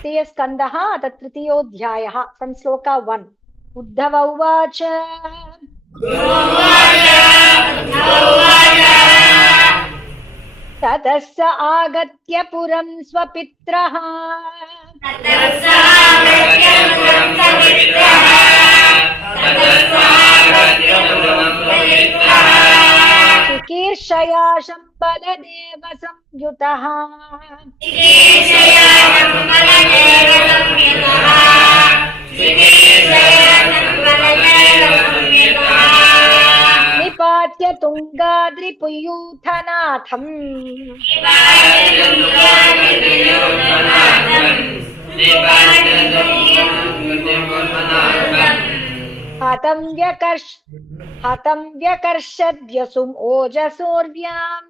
तृतीयस्कन्धः अथ तृतीयोऽध्यायः फ्रम् श्लोक 1 उद्धव उवाच ततः स आगत्य पुरं स्वपित्रः चिकीर्षया शम्बलदेव संयुतः निपात्य तुङ्गाद्रिपुयूथनाथम् हतं व्यकर्षद्यसुम् ओजसोर्व्याम्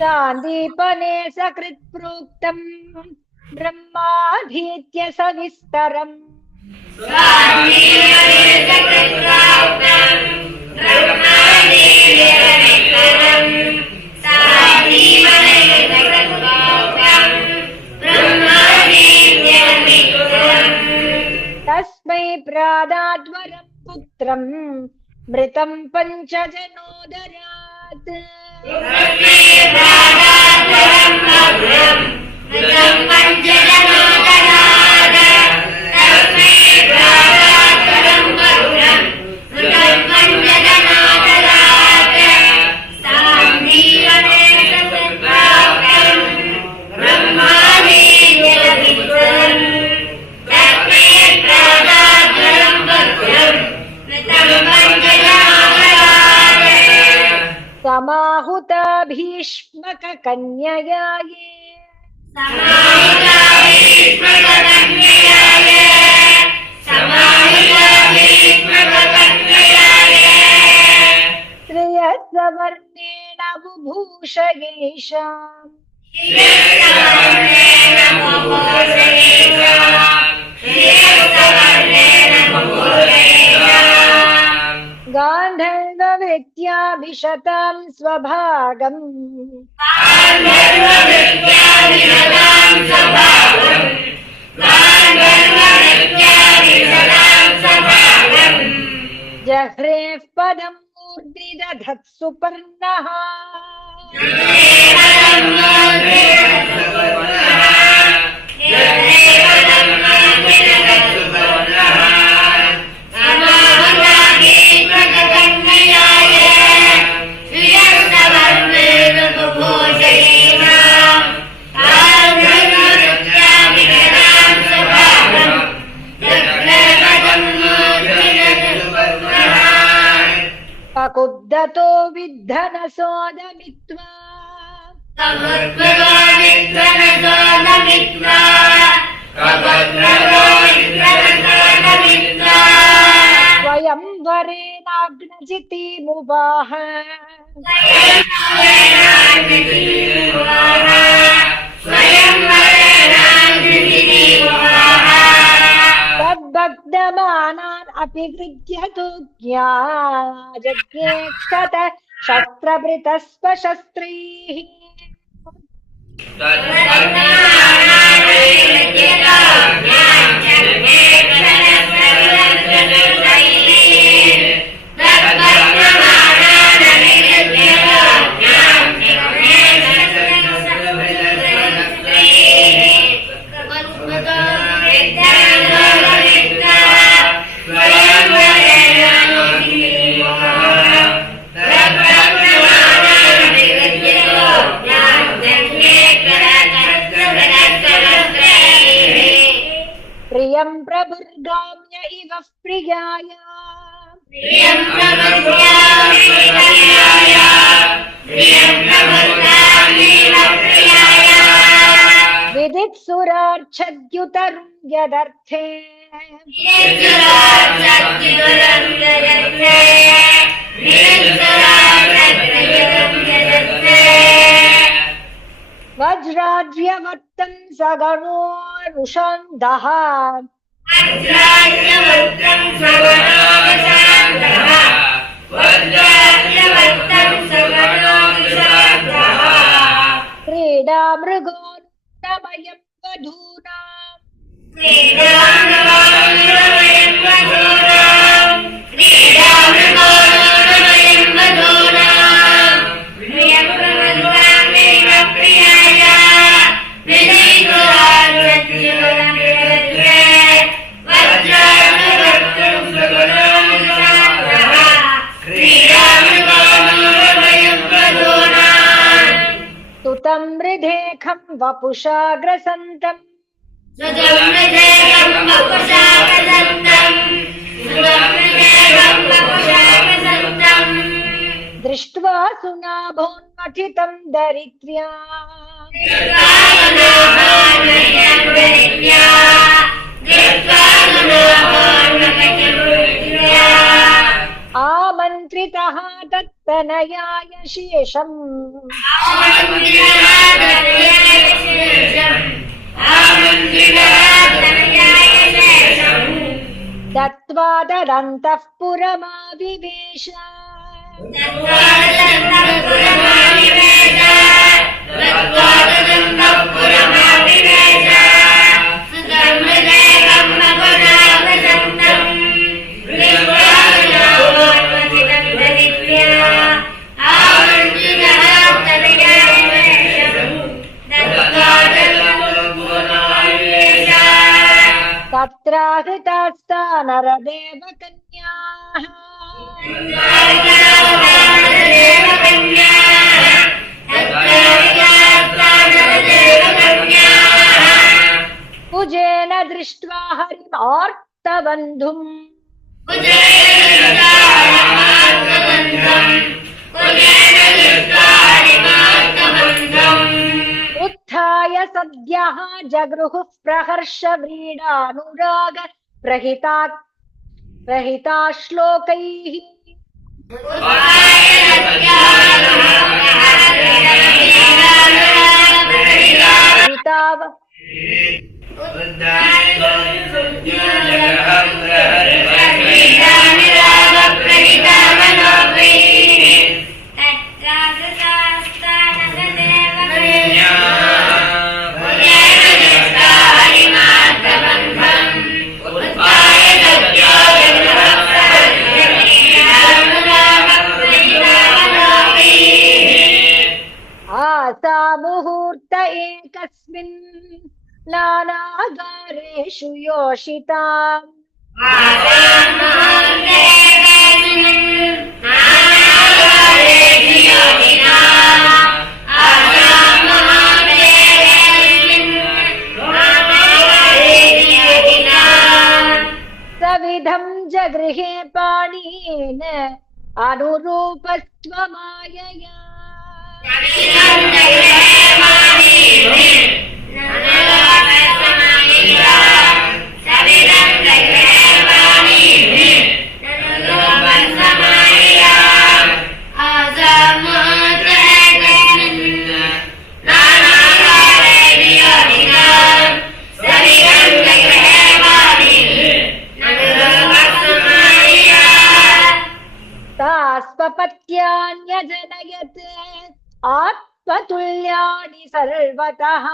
सान्दीपने सकृत् प्रोक्तम् ब्रह्माधीत्य सविस्तरम् तस्मै प्रादाद्वरम् पुत्रम् मृतम् पञ्चजनोदरात् समाहुता भीष्मक कन्ययाये श्रियसवर्णेन बुभूष येषाम् गान्धर्ववृत्याभिशतां स्वभागम् जह्रेः पदं मूर्ध्नि दधत्सु पर्णः कुब्दतो विद्धनसोदमित्वा स्वयं वरेणाग्नजितिमुवाह तद्भग्धमानान् अपि गृह्यतु ज्ञाजज्ञेक्षत शस्त्रभृतस्वशस्त्रैः प्रियं प्रभुर्गाम्य इव प्रियाय विदित्सुरार्च्छद्युतरुं यदर्थे वज्राज्यवर्तं सगणो रुषान्दः क्रीडा मृगोन्नमयं वधूनाम् सुतं मृधेखं वपुषा ग्रसन्तम् दृष्ट्वा सुनाभोन्मथितं दरिद्र्या आमन्त्रितः तत्तनयाय शेषम् दत्त्वा तदन्तः पुरमाविवेश तत्राहृतास्ता नरदेवकन्याः कुजेन दृष्ट्वा हरिमार्तबन्धुम् उत्थाय सद्यः जगृहुः प्रहर्ष व्रीडानुराग प्रहिता श्लोकैः आसा मुहूर्त एकस्मिन् नानागारेषु योषिताम् सविधं जगृहे पाणिनेन अनुरूपस्त्वमायया तास्वपत्यान्यजनयत् आत्मतुल्यानि सर्वतः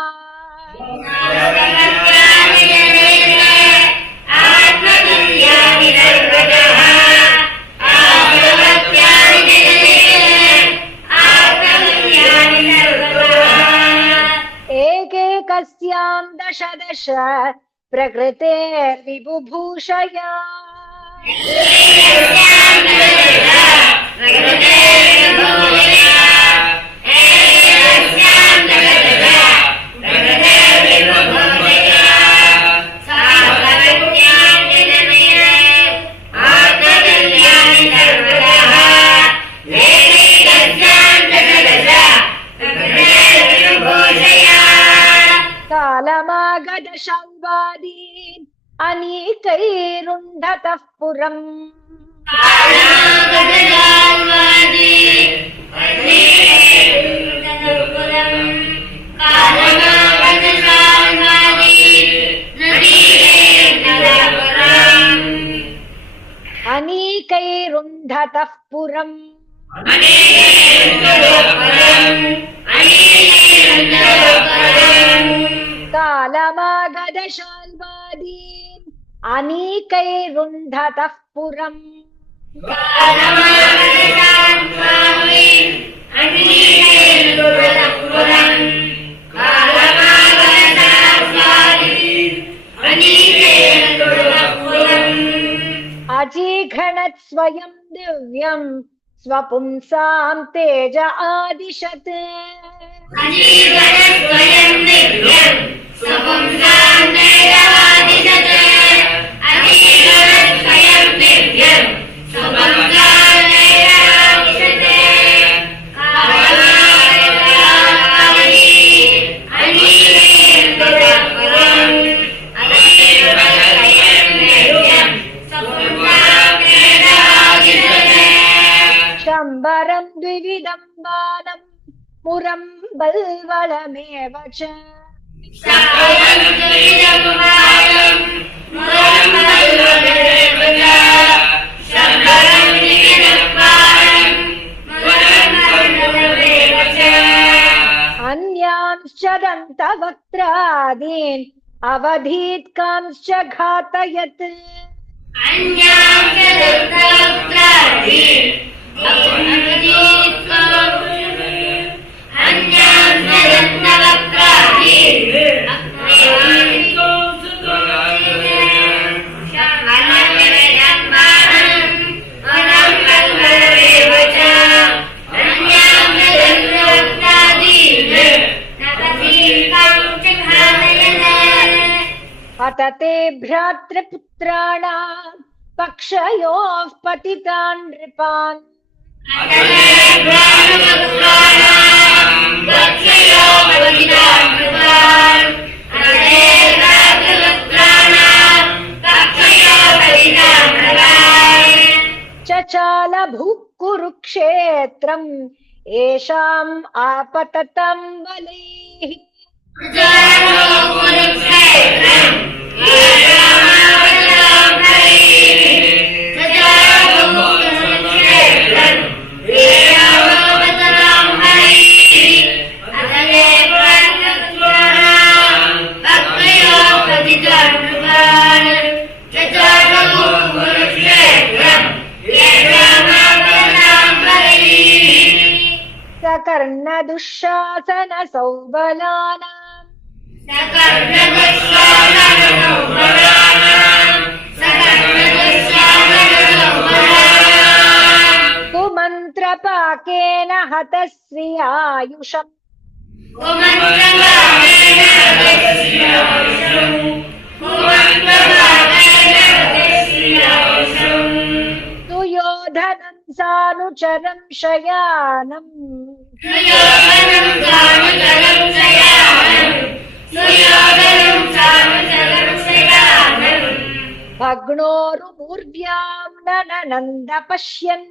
एकैकस्यां दश दश प्रकृतेर्विबुभूषया कालमागधशाल्वादीन् अनीकैरुन्धतः पुरम् अनीकैरुन्धतः पुरम् कालमागधशाल्वादीन् अनीकैरुन्धतः पुरम् अजीघणत् स्वयं दिव्यम् स्वपुंसां तेज आदिशत् शम्बरं द्विविधं बाणं मुरं बल्वलमेव च अन्यांश्च दन्तवक्त्रादीन् अवधीत्कांश्च घातयत् अत ते भ्रातृपुत्राणां पक्षयोः पतितान् नृपान् चचाल भूकुरुक्षेत्रम् येषाम् आपततं बलैः सकर्ण दुःशासन सौबलानाम् कुमन्त्रपाकेन हतश्रियायुषम् सुयोधनं सानुचरं शयानम् भग्नोरुमूर्ध्यां नननन्द पश्यन्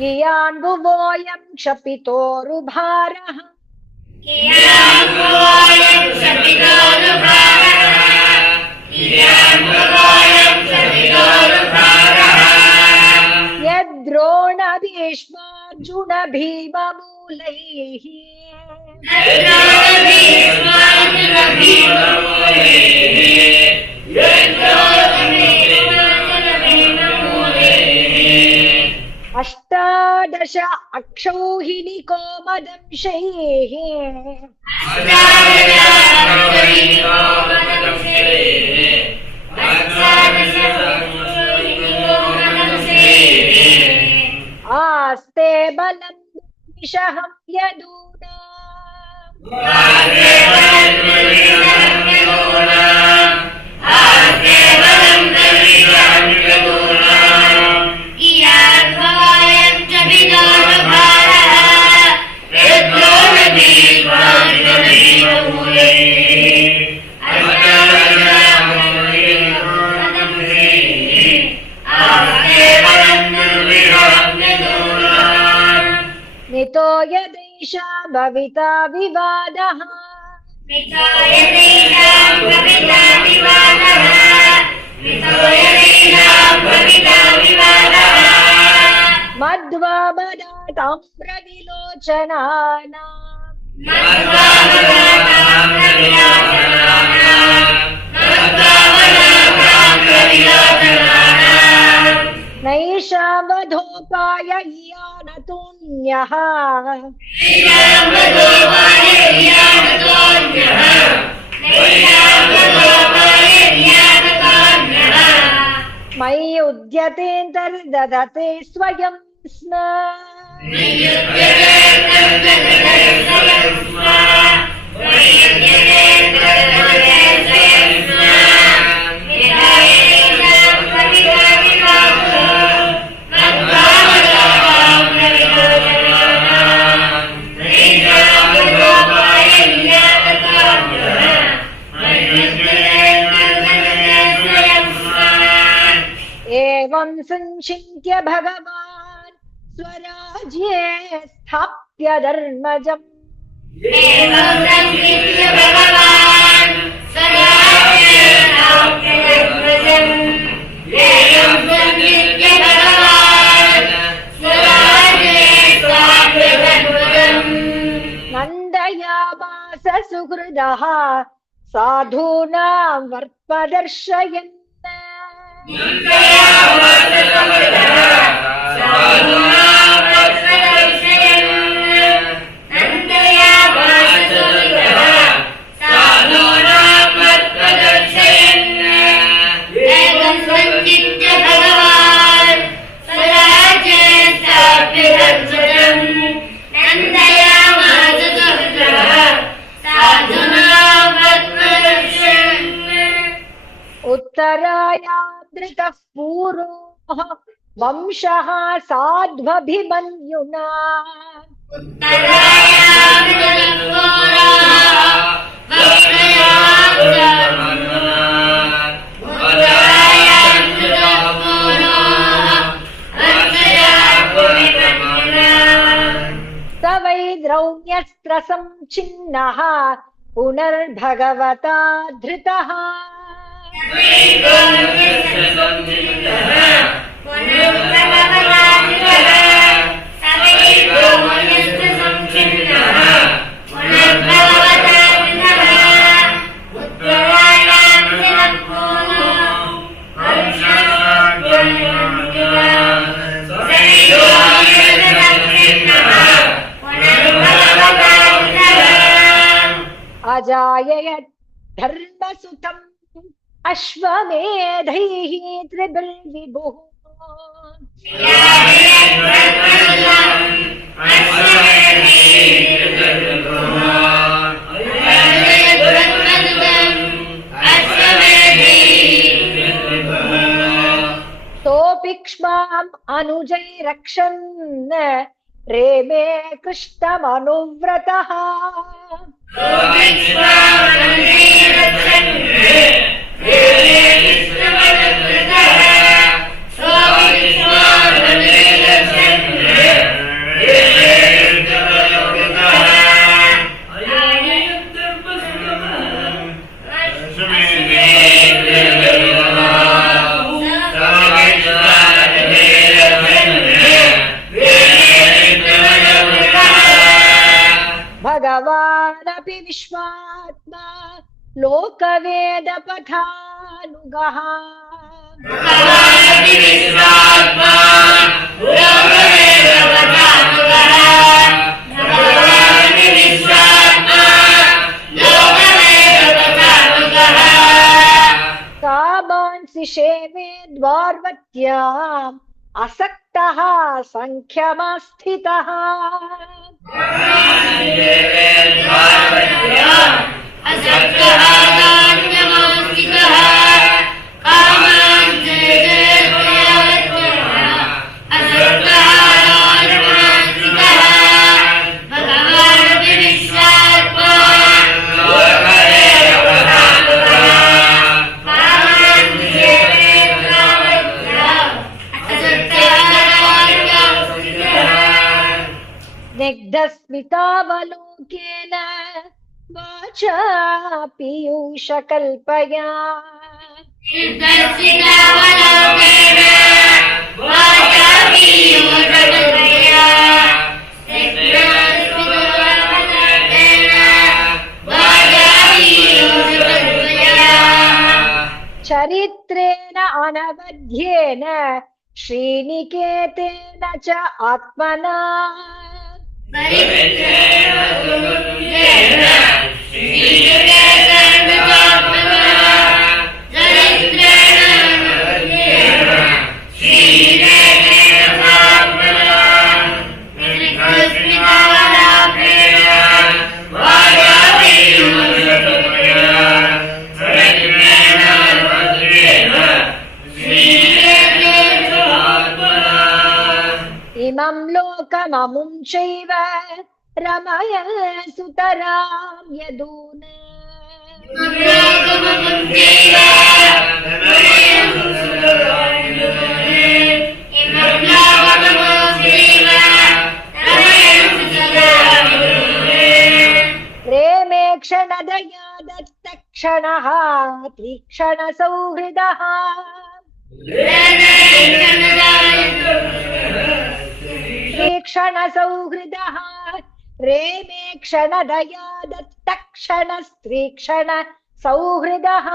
कियान्भुवोऽयं क्षपितोरुभारः यद्द्रोणभीष्मार्जुन भीममूलैः अष्टादश अक्षौहिणिको मदंशैः यदैषहं यदूना नितो यदैषा भविता विवादः मध्वा नैषा वधोपाय इयानतोऽन्यः मयि उद्यतेऽन्तर्दधते स्वयं स्म एवं संचिन्त्य भगवान् स्वराज्ये स्थाप्य धर्मजम् नन्दयामास सुहृदः साधूनां वर्त्मदर्शयन् उत्तरायादृतः पूर्वः वंशः साध्वभिमन्युना स वै द्रौण्यस्त्रसंचिन्नः पुनर्भगवता धृतः अजाययत् धर्मसुतम् अश्वमेधैः त्रिभिर्विभुः सोऽपीक्ष्माम् अनुजैरक्षन् रेमे कृष्णमनुव्रतः भगवानपि विश्वात्मा लोकवेदपथानुगः कामांसि शेवे द्वार्वत्याम् असक्तः संख्यमास्थितः स्मितावलोकेन वाचा पीयूषकल्पया चरित्रेण अनवध्येन श्रीनिकेतेन च आत्मना इमं लोकममुं चैव रमय सुतरां यदून प्रेमे क्षणदया दत्तक्षणः तीक्ष्णसौहृदः तीक्ष्णसौहृदः रेमे क्षणदया दत्तक्षणस्त्रीक्षण सौहृदः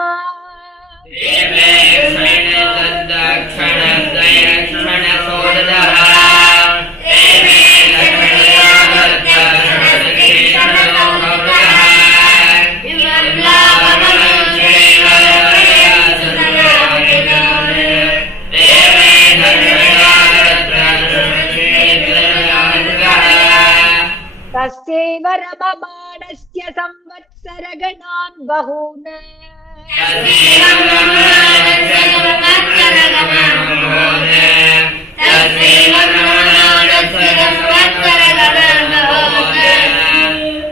तस्यैव रममाणस्य संवत्सरगणान् बहून्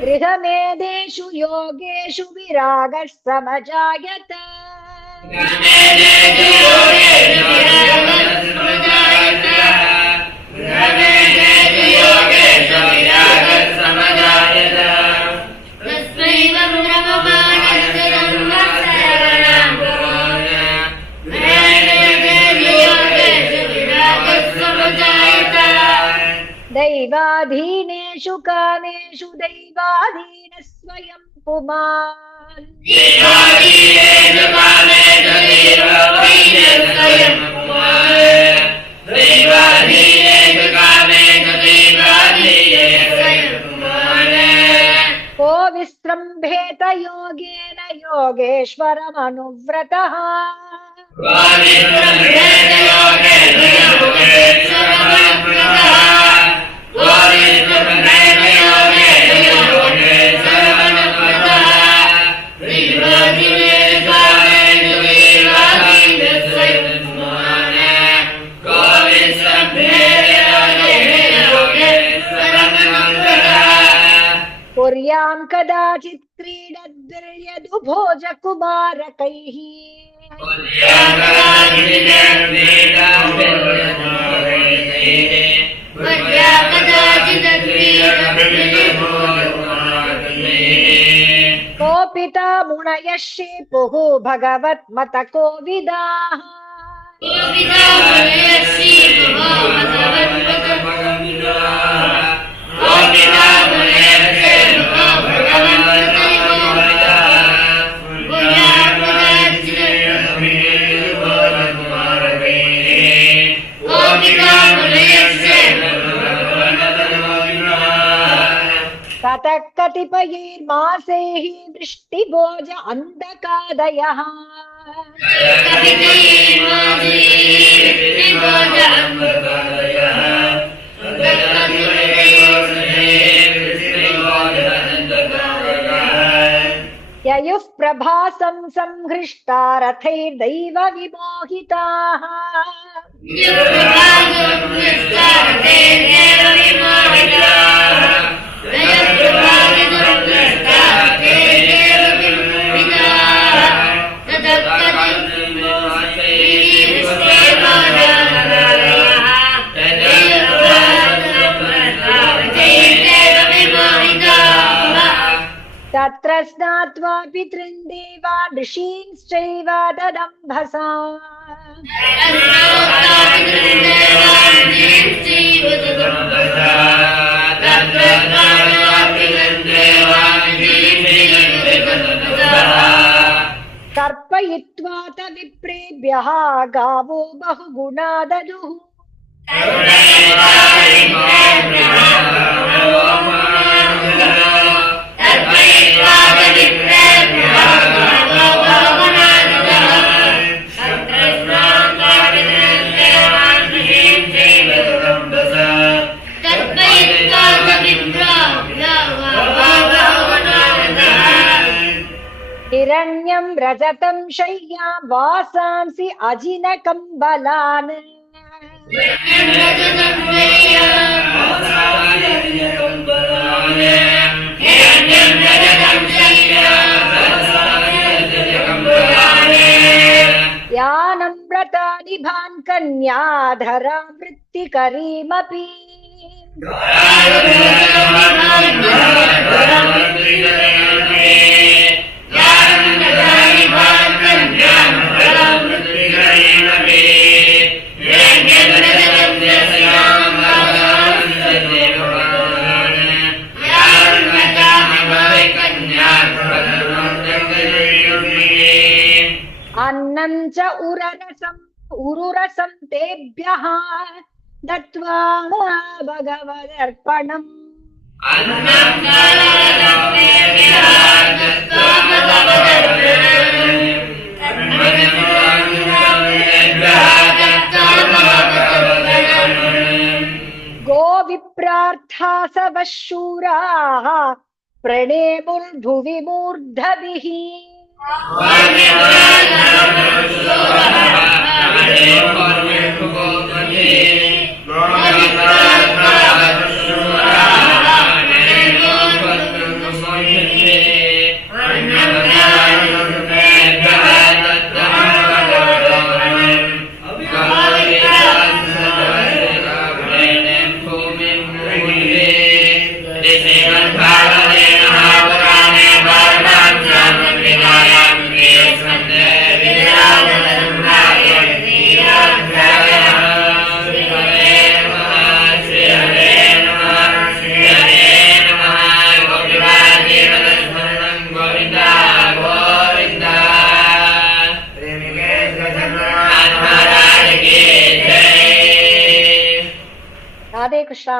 गृहमेधेषु योगेषु विरागः समजायत दैवाधीनेषु कामेषु दैवाधीन स्वयं पुमान् को विस्रम्भेत योगेन योगेश्वरमनुव्रतः कुर्यां कदाचित् क्रीडद्भिर्यदु भोजकुमारकैः कोपिता मुनयः श्रीपुः भगवत्मतकोविदाः ततः कतिपयैर्मासैः वृष्टिभोज अन्धकादयः ययुः प्रभासं संहृष्टा रथैर्दैव विमोहिताः तत्र स्नात्वा पितृन्देवा ऋषींश्चैव तदम्भसा तर्पयित्वा तविप्रेभ्यः गावो बहुगुणा ददुः हिरण्यं रजतं शय्यां वासांसि अजिनकम्बलान् यानं व्रतानि भान् कन्याधरा वृत्तिकरीमपि अन्नं च उरुरसं तेभ्यः दत्त्वा भगवदर्पणम् गोविप्रार्था सवः शूराः प्रणेमुर्भुवि मूर्धभिः राधे कृष्ण।